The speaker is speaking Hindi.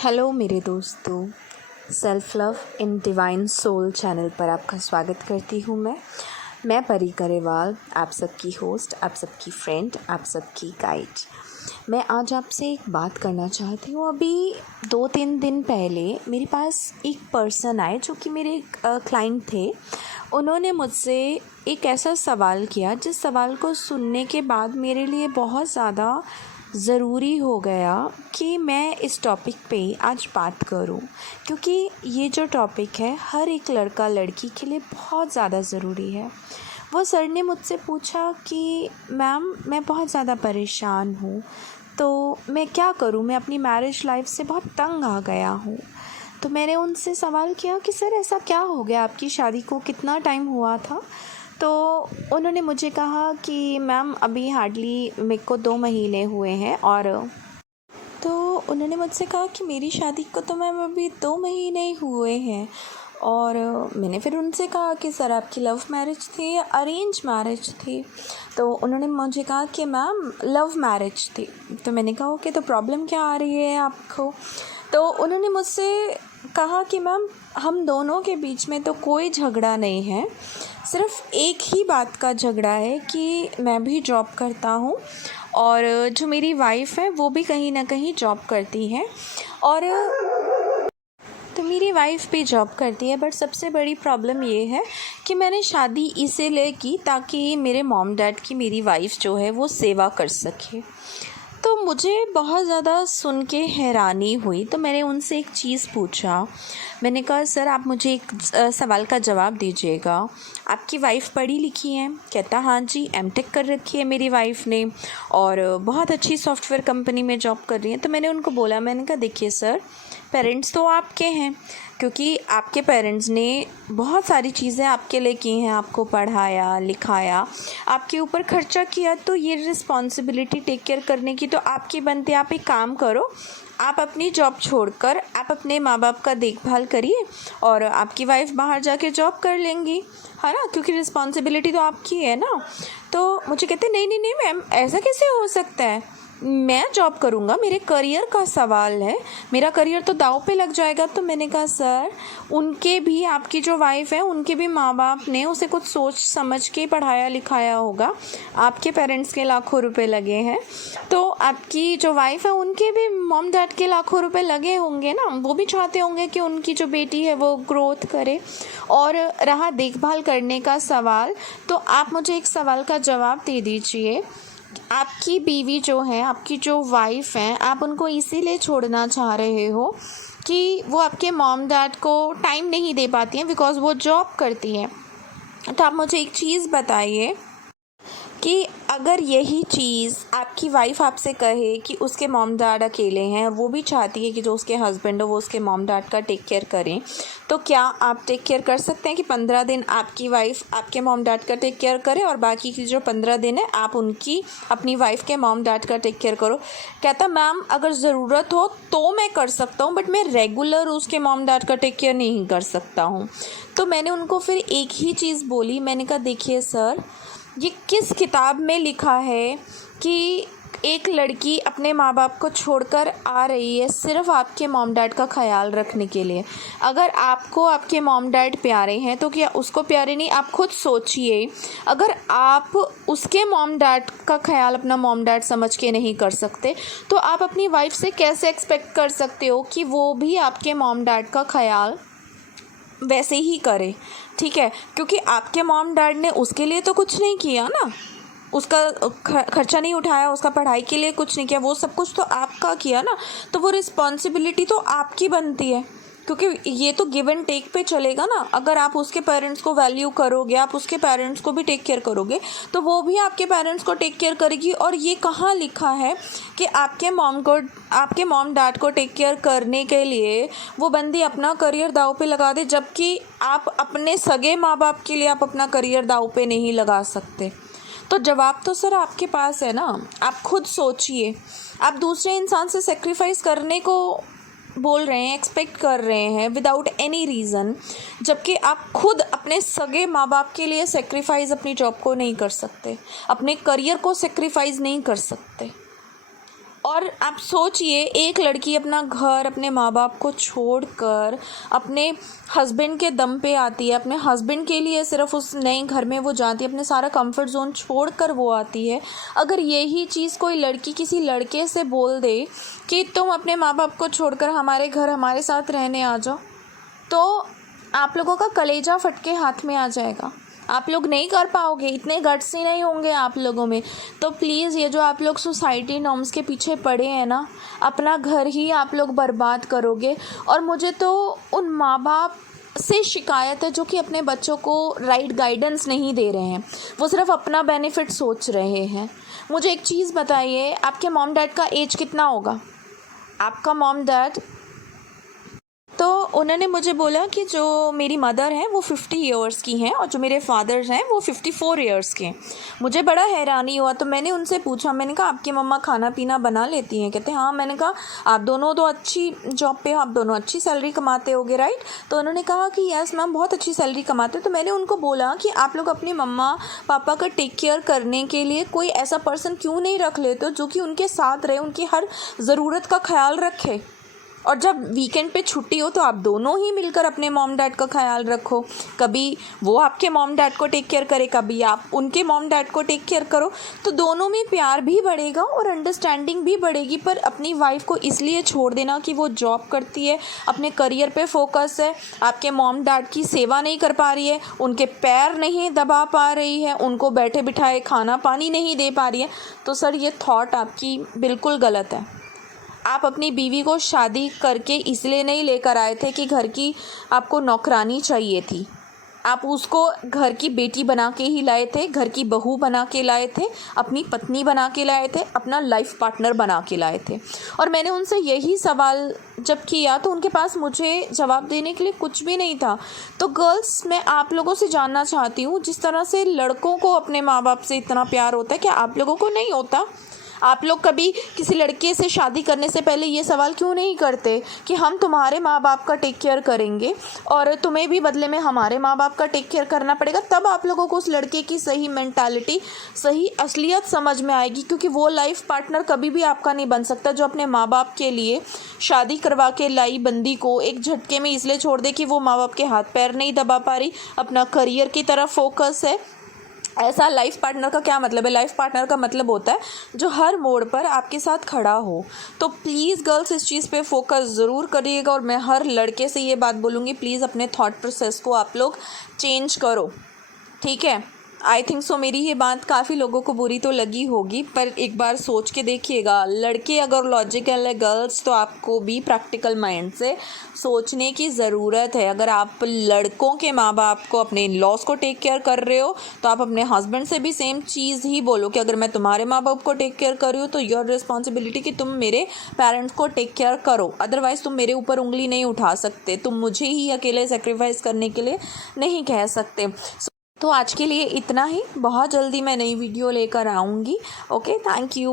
हेलो मेरे दोस्तों, self love in divine soul channel पर आपका स्वागत करती हूँ मैं परी गरेवाल, आप सबकी होस्ट, आप सबकी फ्रेंड, आप सबकी गाइड। मैं आज आपसे एक बात करना चाहती हूँ। अभी 2-3 दिन पहले मेरे पास एक पर्सन आए जो कि मेरे क्लाइंट थे। उन्होंने मुझसे एक ऐसा सवाल किया जिस सवाल को सुनने के बाद मेरे लिए बहुत ज़्यादा ज़रूरी हो गया कि मैं इस टॉपिक पे आज बात करूं, क्योंकि ये जो टॉपिक है हर एक लड़का लड़की के लिए बहुत ज़्यादा ज़रूरी है। वो सर ने मुझसे पूछा कि मैम मैं बहुत ज़्यादा परेशान हूँ, तो मैं क्या करूँ, मैं अपनी मैरिज लाइफ से बहुत तंग आ गया हूँ। तो मैंने उनसे सवाल किया कि सर ऐसा क्या हो गया, आपकी शादी को कितना टाइम हुआ था। तो उन्होंने मुझे कहा कि मैम अभी हार्डली मेरे को 2 महीने हुए हैं। और तो उन्होंने मुझसे कहा कि मेरी शादी को तो मैम अभी 2 महीने ही हुए हैं। और मैंने फिर उनसे कहा कि सर आपकी लव मैरिज थी या अरेंज मैरिज थी। तो उन्होंने मुझे कहा कि मैम लव मैरिज थी। तो मैंने कहा ओके, तो प्रॉब्लम क्या आ रही है आपको। तो उन्होंने मुझसे कहा कि मैम हम दोनों के बीच में तो कोई झगड़ा नहीं है, सिर्फ एक ही बात का झगड़ा है कि मैं भी जॉब करता हूँ और जो मेरी वाइफ है वो भी कहीं ना कहीं जॉब करती है। और तो मेरी वाइफ भी जॉब करती है, बट सबसे बड़ी प्रॉब्लम ये है कि मैंने शादी इसीलिए की ताकि मेरे मॉम डैड की मेरी वाइफ जो है वो सेवा कर सके। तो मुझे बहुत ज़्यादा सुन के हैरानी हुई। तो मैंने उनसे एक चीज़ पूछा। मैंने कहा सर आप मुझे एक सवाल का जवाब दीजिएगा, आपकी वाइफ़ पढ़ी लिखी हैं। कहता हाँ जी, एमटेक कर रखी है मेरी वाइफ़ ने और बहुत अच्छी सॉफ्टवेयर कंपनी में जॉब कर रही है। तो मैंने उनको बोला, मैंने कहा देखिए सर, पेरेंट्स तो आपके हैं, क्योंकि आपके पेरेंट्स ने बहुत सारी चीज़ें आपके लिए की हैं, आपको पढ़ाया लिखाया, आपके ऊपर खर्चा किया। तो ये रिस्पॉन्सिबिलिटी टेक केयर करने की तो आपकी बनती है। आप एक काम करो, आप अपनी जॉब छोड़कर आप अपने माँ बाप का देखभाल करिए और आपकी वाइफ बाहर जाके जॉब कर लेंगी, है ना, क्योंकि रिस्पॉन्सिबिलिटी तो आपकी है ना। तो मुझे कहते नहीं नहीं नहीं मैम, ऐसा कैसे हो सकता है, मैं जॉब करूँगा, मेरे करियर का सवाल है, मेरा करियर तो दांव पे लग जाएगा। तो मैंने कहा सर, उनके भी, आपकी जो वाइफ है उनके भी माँ बाप ने उसे कुछ सोच समझ के पढ़ाया लिखाया होगा। आपके पेरेंट्स के लाखों रुपए लगे हैं, तो आपकी जो वाइफ है उनके भी मॉम डैड के लाखों रुपए लगे होंगे ना। वो भी चाहते होंगे कि उनकी जो बेटी है वो ग्रोथ करे। और रहा देखभाल करने का सवाल, तो आप मुझे एक सवाल का जवाब दे दीजिए। आपकी बीवी जो है, आपकी जो वाइफ है, आप उनको इसीलिए छोड़ना चाह रहे हो कि वो आपके मॉम डैड को टाइम नहीं दे पाती हैं बिकॉज़ वो जॉब करती हैं। तो आप मुझे एक चीज़ बताइए कि अगर यही चीज़ आपकी वाइफ आपसे कहे कि उसके मॉम डैड अकेले हैं और वो भी चाहती है कि जो उसके हस्बैंड हो वो उसके मॉम डैड का टेक केयर करें, तो क्या आप टेक केयर कर सकते हैं कि 15 दिन आपकी वाइफ आपके मॉम डैड का टेक केयर करे और बाकी की जो 15 दिन है आप उनकी, अपनी वाइफ के मॉम डैड का टेक केयर करो। कहता मैम अगर ज़रूरत हो तो मैं कर सकता हूँ, बट मैं रेगुलर उसके मॉम डैड का टेक केयर नहीं कर सकता हूँ। तो मैंने उनको फिर एक ही चीज़ बोली। मैंने कहा देखिए सर, ये किस किताब में लिखा है कि एक लड़की अपने माँ बाप को छोड़कर आ रही है सिर्फ आपके मॉम डैड का ख्याल रखने के लिए। अगर आपको आपके मॉम डैड प्यारे हैं तो क्या उसको प्यारे नहीं? आप खुद सोचिए, अगर आप उसके मॉम डैड का ख्याल अपना मॉम डैड समझ के नहीं कर सकते, तो आप अपनी वाइफ से कैसे एक्सपेक्ट कर सकते हो कि वो भी आपके मॉम डैड का ख्याल वैसे ही करे? ठीक है, क्योंकि आपके मॉम डैड ने उसके लिए तो कुछ नहीं किया ना, उसका खर्चा नहीं उठाया, उसका पढ़ाई के लिए कुछ नहीं किया, वो सब कुछ तो आपका किया ना। तो वो रिस्पॉन्सिबिलिटी तो आपकी बनती है, क्योंकि ये तो गिव एंड टेक पे चलेगा ना। अगर आप उसके पेरेंट्स को वैल्यू करोगे, आप उसके पेरेंट्स को भी टेक केयर करोगे, तो वो भी आपके पेरेंट्स को टेक केयर करेगी। और ये कहाँ लिखा है कि आपके मॉम डैड को टेक केयर करने के लिए वो बंदी अपना करियर दांव पे लगा दे, जबकि आप अपने सगे माँ बाप के लिए आप अपना करियर दांव पे नहीं लगा सकते। तो जवाब तो सर आपके पास है ना। आप खुद सोचिए, आप दूसरे इंसान से सेक्रीफाइस करने को बोल रहे हैं, एक्सपेक्ट कर रहे हैं विदाउट एनी रीज़न, जबकि आप खुद अपने सगे माँ बाप के लिए सेक्रीफाइस अपनी जॉब को नहीं कर सकते, अपने करियर को सेक्रीफाइस नहीं कर सकते। और आप सोचिए, एक लड़की अपना घर, अपने माँ बाप को छोड़कर अपने हस्बैंड के दम पे आती है, अपने हस्बैंड के लिए सिर्फ उस नए घर में वो जाती है, अपने सारा कंफर्ट जोन छोड़कर वो आती है। अगर यही चीज़ कोई लड़की किसी लड़के से बोल दे कि तुम अपने माँ बाप को छोड़कर हमारे घर हमारे साथ रहने आ जाओ, तो आप लोगों का कलेजा फट के हाथ में आ जाएगा। आप लोग नहीं कर पाओगे, इतने गट्स ही नहीं होंगे आप लोगों में। तो प्लीज़, ये जो आप लोग सोसाइटी नॉर्म्स के पीछे पड़े हैं ना, अपना घर ही आप लोग बर्बाद करोगे। और मुझे तो उन माँ बाप से शिकायत है जो कि अपने बच्चों को राइट गाइडेंस नहीं दे रहे हैं, वो सिर्फ अपना बेनिफिट सोच रहे हैं। मुझे एक चीज़ बताइए, आपके मॉम डैड का एज कितना होगा? आपका मॉम डैड, तो उन्होंने मुझे बोला कि जो मेरी मदर हैं वो 50 इयर्स की हैं और जो मेरे फादर हैं वो 54 इयर्स के हैं। मुझे बड़ा हैरानी हुआ, तो मैंने उनसे पूछा, मैंने कहा आपकी मम्मा खाना पीना बना लेती हैं? कहते हाँ। मैंने कहा आप दोनों तो अच्छी जॉब पे हो, आप दोनों अच्छी सैलरी कमाते होगे, राइट? तो उन्होंने कहा कि यस मैम, बहुत अच्छी सैलरी कमाते। तो मैंने उनको बोला कि आप लोग अपनी मम्मा पापा का टेक केयर करने के लिए कोई ऐसा पर्सन क्यों नहीं रख लेते जो कि उनके साथ रहे, उनकी हर ज़रूरत का ख्याल रखे। और जब वीकेंड पे छुट्टी हो तो आप दोनों ही मिलकर अपने मॉम डैड का ख्याल रखो। कभी वो आपके मॉम डैड को टेक केयर करे, कभी आप उनके मॉम डैड को टेक केयर करो, तो दोनों में प्यार भी बढ़ेगा और अंडरस्टैंडिंग भी बढ़ेगी। पर अपनी वाइफ को इसलिए छोड़ देना कि वो जॉब करती है, अपने करियर पे फोकस है, आपके मॉम डैड की सेवा नहीं कर पा रही है, उनके पैर नहीं दबा पा रही है, उनको बैठे बिठाए खाना पानी नहीं दे पा रही है, तो सर ये थॉट आपकी बिल्कुल गलत है। आप अपनी बीवी को शादी करके इसलिए नहीं लेकर आए थे कि घर की आपको नौकरानी चाहिए थी। आप उसको घर की बेटी बना के ही लाए थे, घर की बहू बना के लाए थे, अपनी पत्नी बना के लाए थे, अपना लाइफ पार्टनर बना के लाए थे। और मैंने उनसे यही सवाल जब किया तो उनके पास मुझे जवाब देने के लिए कुछ भी नहीं था। तो गर्ल्स, मैं आप लोगों से जानना चाहती हूँ, जिस तरह से लड़कों को अपने माँ बाप से इतना प्यार होता है, क्या आप लोगों को नहीं होता? आप लोग कभी किसी लड़के से शादी करने से पहले ये सवाल क्यों नहीं करते कि हम तुम्हारे माँ बाप का टेक केयर करेंगे और तुम्हें भी बदले में हमारे माँ बाप का टेक केयर करना पड़ेगा? तब आप लोगों को उस लड़के की सही मेंटालिटी, सही असलियत समझ में आएगी, क्योंकि वो लाइफ पार्टनर कभी भी आपका नहीं बन सकता जो अपने माँ बाप के लिए शादी करवा के लाई बंदी को एक झटके में इसलिए छोड़ दे कि वो माँ बाप के हाथ पैर नहीं दबा पा रही, अपना करियर की तरफ फोकस है। ऐसा लाइफ पार्टनर का क्या मतलब है? लाइफ पार्टनर का मतलब होता है जो हर मोड़ पर आपके साथ खड़ा हो। तो प्लीज़ गर्ल्स, इस चीज़ पे फोकस ज़रूर करिएगा। और मैं हर लड़के से ये बात बोलूँगी, प्लीज़ अपने थॉट प्रोसेस को आप लोग चेंज करो, ठीक है? आई थिंक सो मेरी ये बात काफ़ी लोगों को बुरी तो लगी होगी, पर एक बार सोच के देखिएगा। लड़के अगर लॉजिकल है, गर्ल्स तो आपको भी प्रैक्टिकल माइंड से सोचने की ज़रूरत है। अगर आप लड़कों के माँ बाप को, अपने इन लॉस को टेक केयर कर रहे हो, तो आप अपने हस्बैंड से भी सेम चीज़ ही बोलो कि अगर मैं तुम्हारे माँ बाप को टेक केयर कर रही हूँ तो योर रिस्पॉन्सिबिलिटी कि तुम मेरे पेरेंट्स को टेक केयर करो। अदरवाइज़ तुम मेरे ऊपर उंगली नहीं उठा सकते, तुम मुझे ही अकेले सेक्रीफाइस करने के लिए नहीं कह सकते। तो आज के लिए इतना ही, बहुत जल्दी मैं नई वीडियो लेकर आऊँगी। Okay, thank you.